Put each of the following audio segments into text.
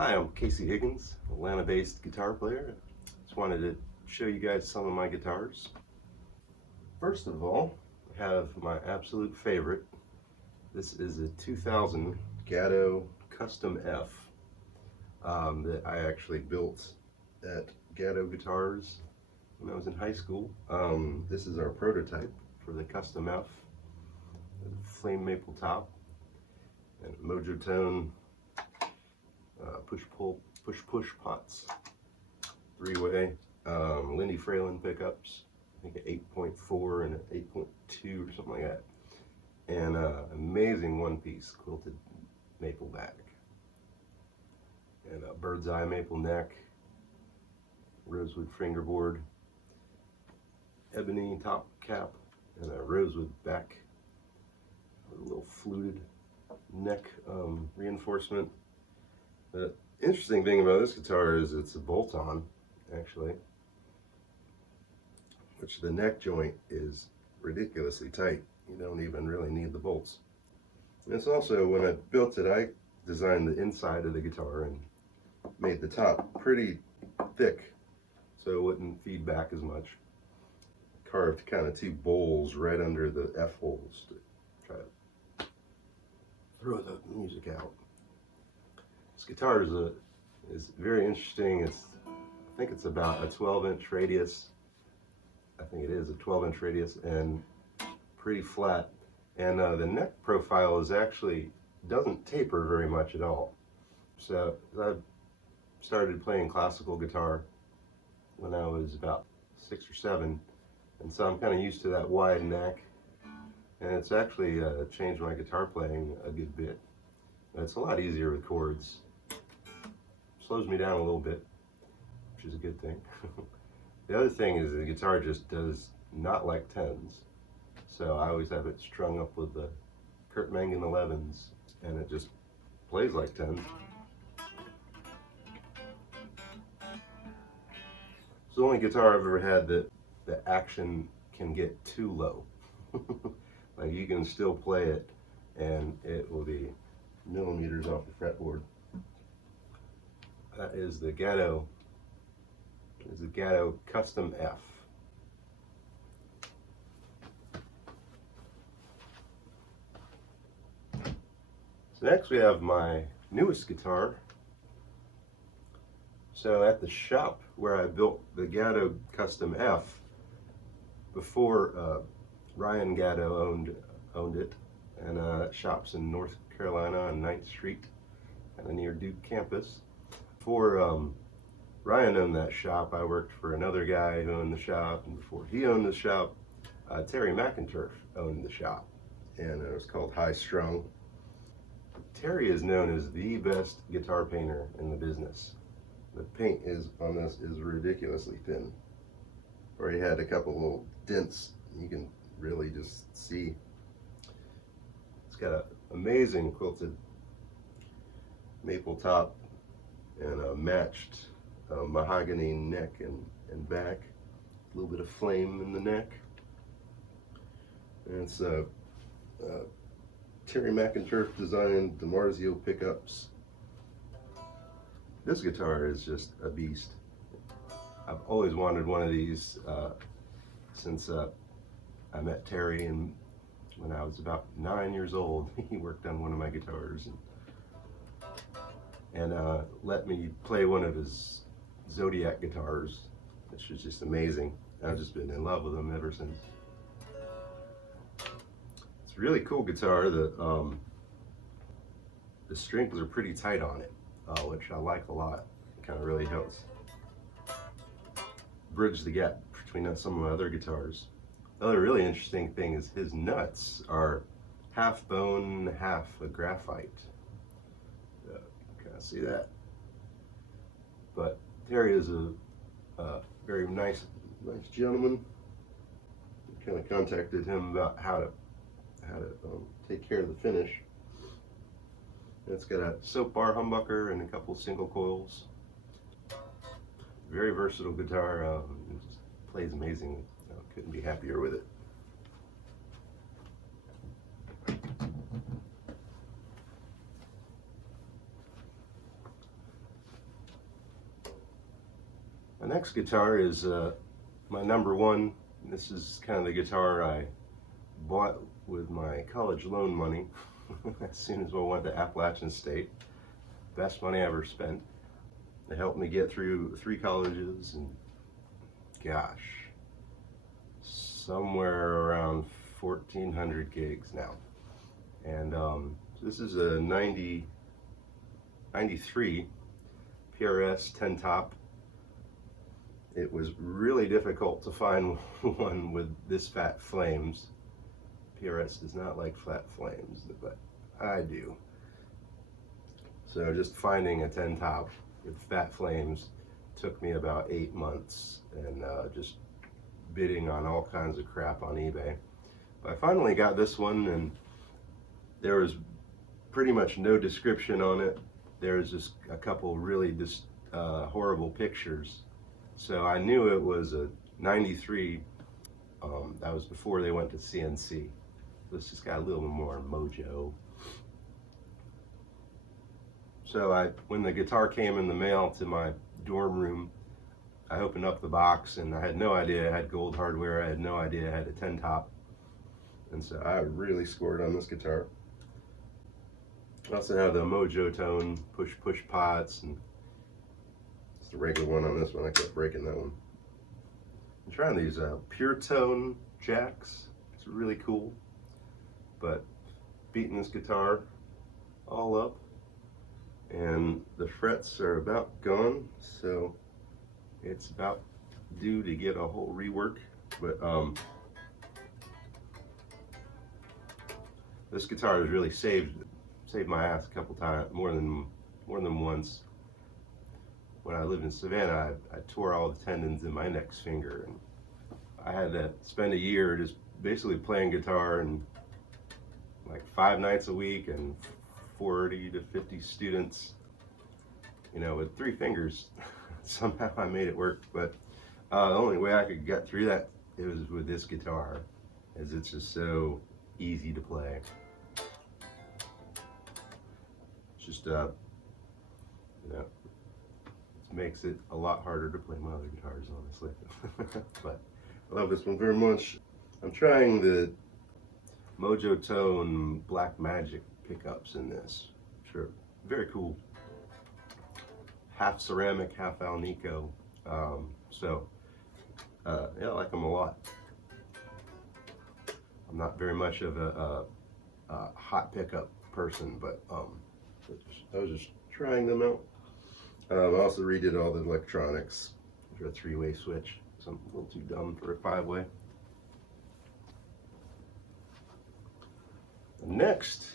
Hi, I'm Casey Higgins, Atlanta-based guitar player. Just wanted to show you guys some of my guitars. First of all, I have my absolute favorite. This is a 2000 Godin Custom F that I actually built at Godin Guitars when I was in high school. This is our prototype for the Custom F, flame maple top, and Mojo Tone push pots, 3-way, Lindy Fralin pickups, I think an 8.4 and an 8.2 or something like that, and amazing one-piece quilted maple back, and a bird's eye maple neck, rosewood fingerboard, ebony top cap, and a rosewood back, a little fluted neck reinforcement. The interesting thing about this guitar is it's a bolt-on, actually, which the neck joint is ridiculously tight. You don't even really need the bolts. And it's also, when I built it, I designed the inside of the guitar and made the top pretty thick so it wouldn't feed back as much. Carved kind of two bowls right under the F holes to try to throw the music out. This guitar is very interesting. I think it's about a 12-inch radius. I think it is a 12-inch radius and pretty flat. And the neck profile is actually doesn't taper very much at all. So I started playing classical guitar when I was about 6 or 7, and so I'm kind of used to that wide neck. And it's actually changed my guitar playing a good bit. It's a lot easier with chords. Slows me down a little bit, which is a good thing. The other thing is the guitar just does not like 10s. So I always have it strung up with the Kurt Mangan 11s, and it just plays like 10s. It's the only guitar I've ever had that the action can get too low. Like, you can still play it and it will be millimeters off the fretboard. That is the Godin Custom F. So next we have my newest guitar. So at the shop where I built the Godin Custom F, before Ryan Godin owned it, and shops in North Carolina on 9th Street, kind of near Duke campus. Before Ryan owned that shop, I worked for another guy who owned the shop, and before he owned the shop, Terry Mcinturf owned the shop, and it was called High Strung. Terry is known as the best guitar painter in the business. The paint on this is ridiculously thin. Or he had a couple little dents you can really just see. It's got an amazing quilted maple top and a matched mahogany neck and back. A little bit of flame in the neck. And it's Terry Mcinturf designed DiMarzio pickups. This guitar is just a beast. I've always wanted one of these since I met Terry, and when I was about 9 years old, he worked on one of my guitars and let me play one of his Zodiac guitars, which is just amazing. I've just been in love with them ever since. It's a really cool guitar. The strings are pretty tight on it, which I like a lot. It kind of really helps bridge the gap between some of my other guitars. The other really interesting thing is his nuts are half bone, half a graphite. Kind of see that. But Terry is a very nice gentleman. I kind of contacted him about how to take care of the finish. It's got a soap bar humbucker and a couple single coils. Very versatile guitar. It just plays amazing. Couldn't be happier with it. next guitar is my number one. This is kind of the guitar I bought with my college loan money as soon as I went to Appalachian State. Best money I ever spent. It helped me get through 3 colleges, and gosh, somewhere around 1,400 gigs now. And this is a 93 PRS 10 top. It was really difficult to find one with this fat flames. PRS does not like flat flames, but I do. So just finding a 10 top with fat flames took me about 8 months, and just bidding on all kinds of crap on eBay. But I finally got this one, and there was pretty much no description on it. There was just a couple really just horrible pictures. So I knew it was a 93. That was before they went to CNC. So it's just got a little more mojo. So when the guitar came in the mail to my dorm room, I opened up the box, and I had no idea it had gold hardware. I had no idea it had a 10 top. And so I really scored on this guitar. I also have the Mojo Tone push pots, and it's the regular one on this one. I kept breaking that one. I'm trying these Pure Tone jacks. It's really cool. But beating this guitar all up, and the frets are about gone, so it's about due to get a whole rework. But this guitar has really saved my ass a couple times, more than once. When I lived in Savannah, I tore all the tendons in my index finger, and I had to spend a year just basically playing guitar, and like 5 nights a week, and 40 to 50 students, you know, with 3 fingers. Somehow I made it work. But the only way I could get through that, it was with this guitar, as it's just so easy to play. It's just you know, it makes it a lot harder to play my other guitars, honestly. But I love this one very much. I'm trying the Mojo Tone Black Magic pickups in this, which are very cool. Half ceramic, half Alnico. Yeah, I like them a lot. I'm not very much of a hot pickup person, but I was just trying them out. I also redid all the electronics for a 3-way switch. So I'm a little too dumb for a 5-way. Next,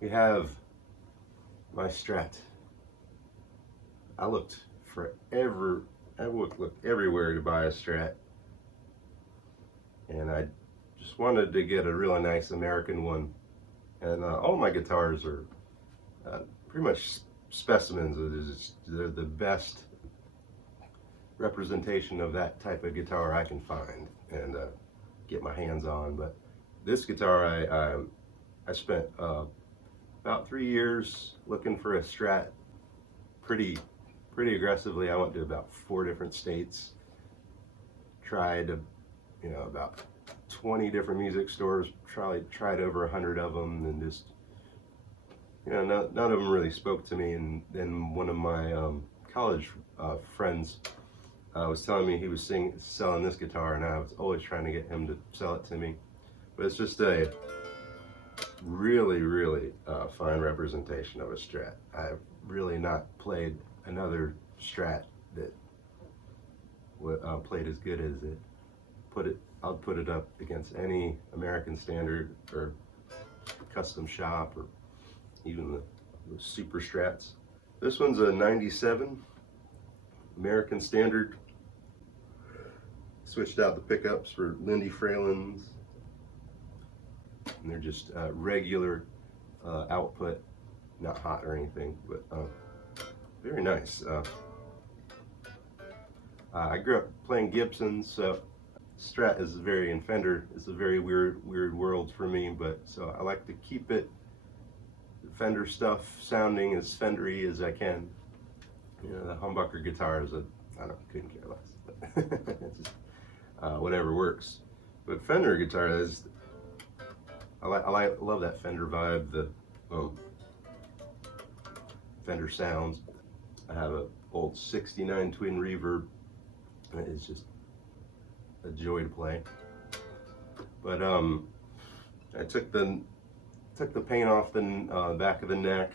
we have my Strat. I looked everywhere to buy a Strat, and I just wanted to get a really nice American one. And all my guitars are pretty much specimens. They're the best representation of that type of guitar I can find and get my hands on. But this guitar, I spent about 3 years looking for a Strat pretty aggressively. I went to about 4 different states, tried about 20 different music stores, tried over 100 of them, and just none of them really spoke to me. And then one of my college friends was telling me he was selling this guitar, and I was always trying to get him to sell it to me. But it's just a really fine representation of a Strat. I've really not played another Strat that played as good as it. I'll put it up against any American Standard or custom shop, or even the super Strats. This one's a 97 American Standard. Switched out the pickups for Lindy Fralins, and they're just regular output, not hot or anything, but very nice. I grew up playing Gibson, so Strat is and Fender is a very weird world for me, but so I like to keep it Fender stuff sounding as Fendery as I can. The humbucker guitar is I don't couldn't care less. But it's just, whatever works. But Fender guitar is, I love that Fender vibe, the Fender sounds. I have a old '69 twin reverb. It's just a joy to play. But I took the paint off the back of the neck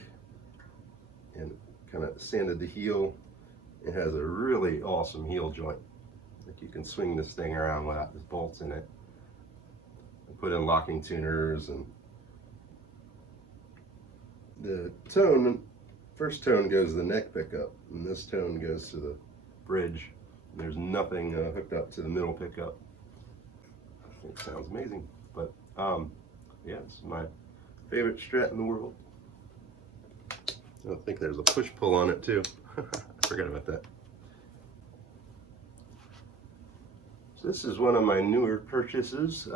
and kind of sanded the heel. It has a really awesome heel joint. Like you can swing this thing around without the bolts in it. I put in locking tuners, and the tone, first tone goes to the neck pickup, and this tone goes to the bridge. There's nothing hooked up to the middle pickup. It sounds amazing, but yeah, it's my favorite Strat in the world. I think there's a push-pull on it too. I forgot about that. So this is one of my newer purchases.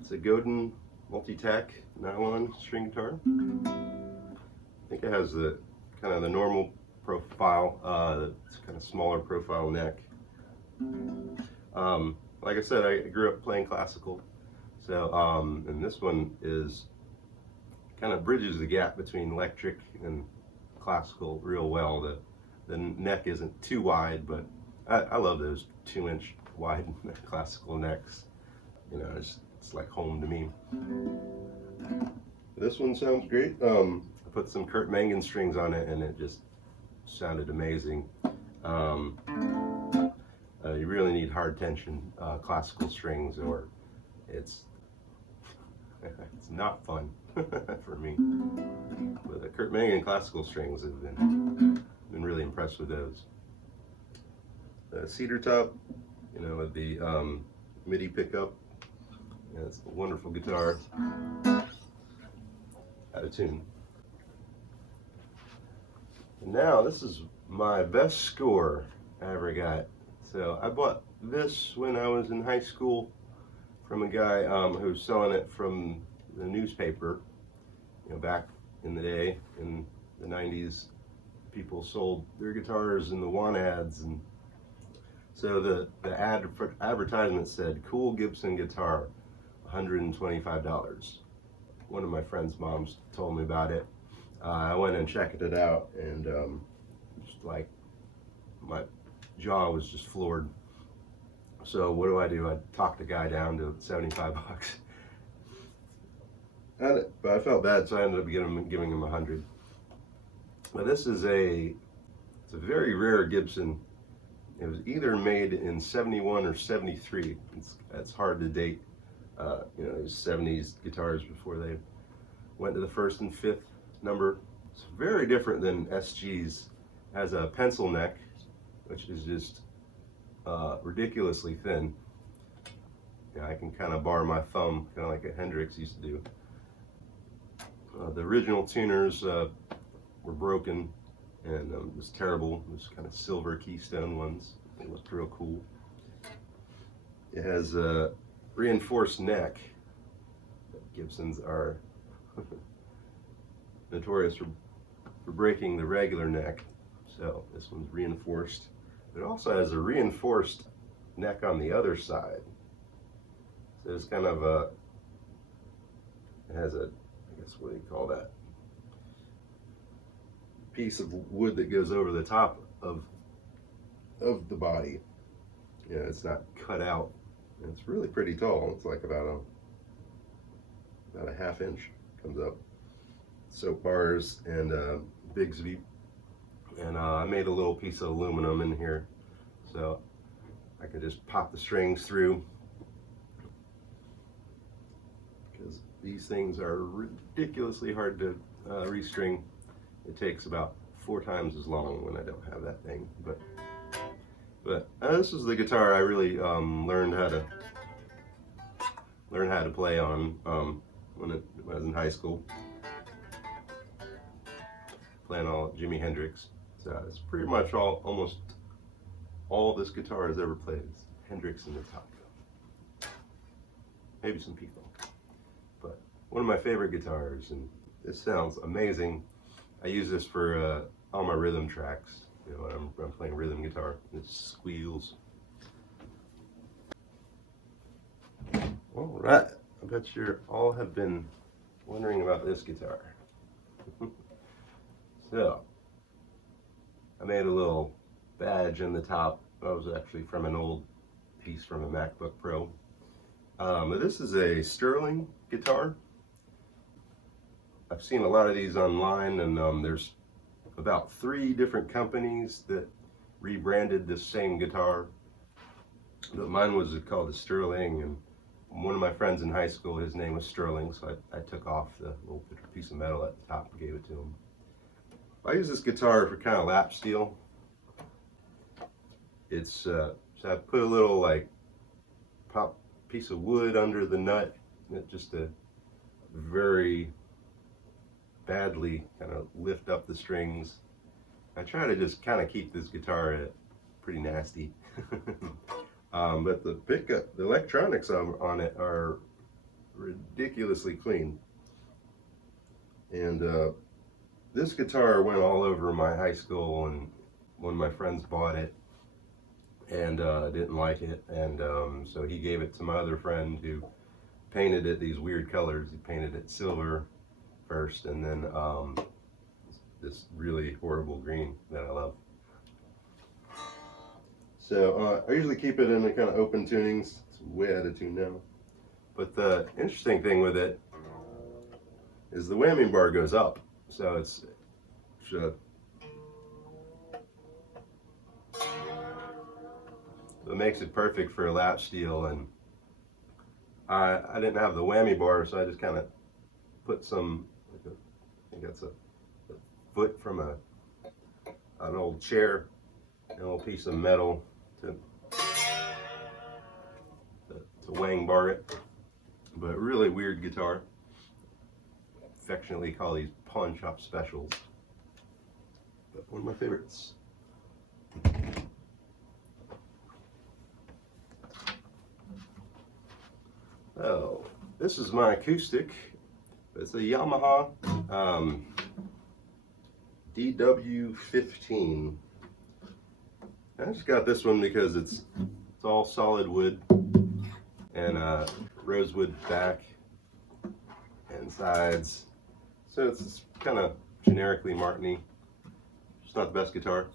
It's a Godin multi-tack nylon string guitar. I think it has the kind of the normal profile, it's kind of smaller profile neck. Like I said, I grew up playing classical, so and this one is kind of bridges the gap between electric and classical real well. The neck isn't too wide, but I love those 2-inch wide classical necks. You know, it's like home to me. This one sounds great. I put some Kurt Mangan strings on it, and it just sounded amazing. You really need hard tension classical strings, or it's not fun for me. But the Kurt Mangan classical strings have been really impressed with those. The cedar top, you know, with the MIDI pickup. Yeah, it's a wonderful guitar. Out of tune. And now this is my best score I ever got. So I bought this when I was in high school from a guy who was selling it from the newspaper. You know, back in the day, in the 90s, people sold their guitars in the want ads, and so the advertisement said, "Cool Gibson guitar, $125." One of my friend's moms told me about it. I went and checked it out, and just like my jaw was just floored. So what do? I talked the guy down to $75. But I felt bad, so I ended up giving him 100. Now this is it's a very rare Gibson. It was either made in '71 or '73. It's hard to date. You know, these '70s guitars before they went to the 1st and 5th number. It's very different than SG's. It has a pencil neck, which is just ridiculously thin. Yeah, I can kind of bar my thumb, kind of like a Hendrix used to do. The original tuners were broken and it was terrible. It was kind of silver keystone ones. They looked real cool. It has a reinforced neck. Gibsons are notorious for breaking the regular neck, so this one's reinforced. It also has a reinforced neck on the other side. So it's kind of it has a, I guess, what do you call that? Piece of wood that goes over the top of the body. Yeah, it's not cut out. It's really pretty tall. It's like about a ½ inch comes up. Soap bars and Bigsby. And I made a little piece of aluminum in here, so I can just pop the strings through, because these things are ridiculously hard to restring. It takes about 4 times as long when I don't have that thing. But this is the guitar I really learned how to play on when I was in high school, playing all Jimi Hendrix. So it's pretty much almost all this guitar has ever played is Hendrix and Metallica. Maybe some people. But one of my favorite guitars, and this sounds amazing. I use this for all my rhythm tracks. You know, when I'm playing rhythm guitar, it squeals. All right, I bet you all have been wondering about this guitar. So, I made a little badge in the top. That was actually from an old piece from a MacBook Pro. This is a Sterling guitar. I've seen a lot of these online, and there's about 3 different companies that rebranded this same guitar. But mine was called a Sterling, and one of my friends in high school, his name was Sterling, so I took off the little piece of metal at the top and gave it to him. I use this guitar for kind of lap steel. It's so I put a little like pop piece of wood under the nut, just to very badly kind of lift up the strings. I try to just kind of keep this guitar pretty nasty. But the pickup, the electronics on it are ridiculously clean. And this guitar went all over my high school, and one of my friends bought it and didn't like it, and so he gave it to my other friend, who painted it these weird colors. He painted it silver first, and then this really horrible green that I love. So I usually keep it in a kind of open tunings. It's way out of tune now. But the interesting thing with it is the whammy bar goes up. So it makes it perfect for a lap steel. And I didn't have the whammy bar, so I just kind of put some, I think that's a foot from an old chair, an old piece of metal to wang bar it. But really weird guitar. Affectionately call these pawn shop specials, but one of my favorites. Oh, this is my acoustic. It's a Yamaha DW15. I just got this one because it's all solid wood and rosewood back and sides. So it's kind of generically Martini. It's not the best guitar.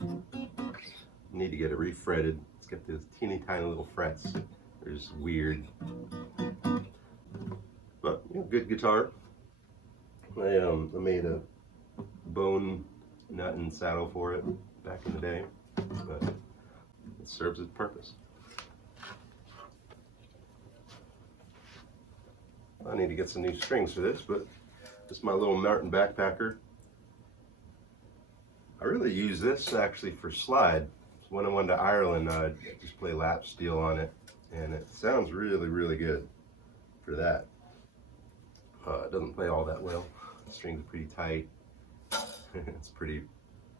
Need to get it refretted. It's got those teeny tiny little frets. They're just weird. But you know, good guitar. I made a bone nut and saddle for it back in the day, but it serves its purpose. I need to get some new strings for this, but this is my little Martin backpacker. I really use this actually for slide. When I went to Ireland, I just play lap steel on it, and it sounds really, really good for that. It doesn't play all that well. The strings are pretty tight. It's pretty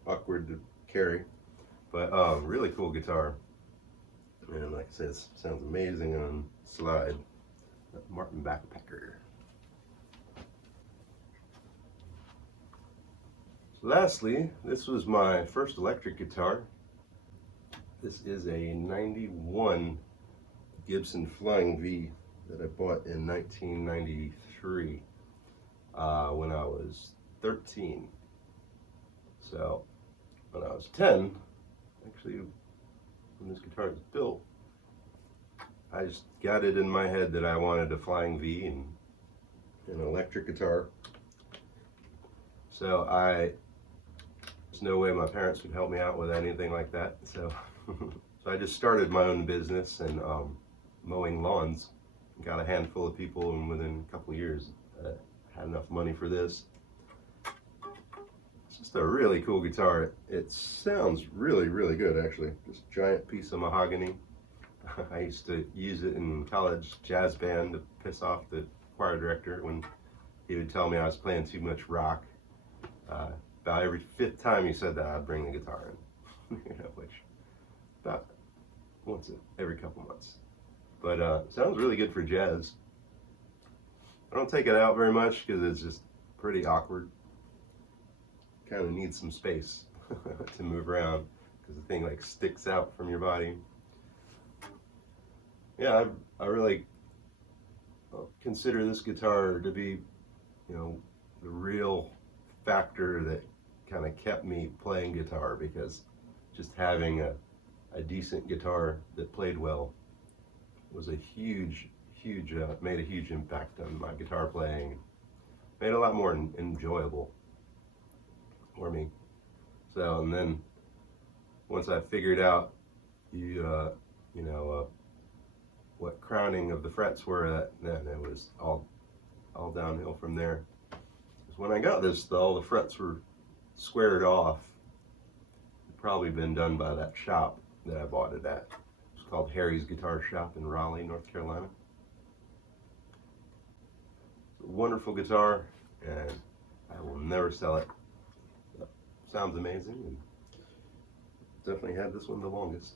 awkward to carry, but really cool guitar. And like I said, it sounds amazing on slide. Martin backpacker. So lastly, this was my first electric guitar. This is a 91 Gibson Flying V that I bought in 1993 when I was 13. So when I was 10, actually when this guitar was built, I just got it in my head that I wanted a Flying V and an electric guitar. So there's no way my parents would help me out with anything like that. So, so I just started my own business and mowing lawns. Got a handful of people, and within a couple of years, had enough money for this. It's just a really cool guitar. It sounds really, really good, actually. This giant piece of mahogany. I used to use it in college jazz band to piss off the choir director when he would tell me I was playing too much rock. About every 5th time he said that, I'd bring the guitar in, which about once every couple months. But sounds really good for jazz. I don't take it out very much because it's just pretty awkward. Kind of needs some space to move around. because the thing like sticks out from your body. Yeah, I really consider this guitar to be, you know, the real factor that kind of kept me playing guitar, because just having a decent guitar that played well was a huge made a huge impact on my guitar playing. Made it a lot more enjoyable for me. So, and then once I figured out what crowning of the frets were, then it was all downhill from there. Because when I got this, all the frets were squared off. It'd probably been done by that shop that I bought it at. It's called Harry's Guitar Shop in Raleigh, North Carolina. It's a wonderful guitar, and I will never sell it. Sounds amazing, and definitely had this one the longest.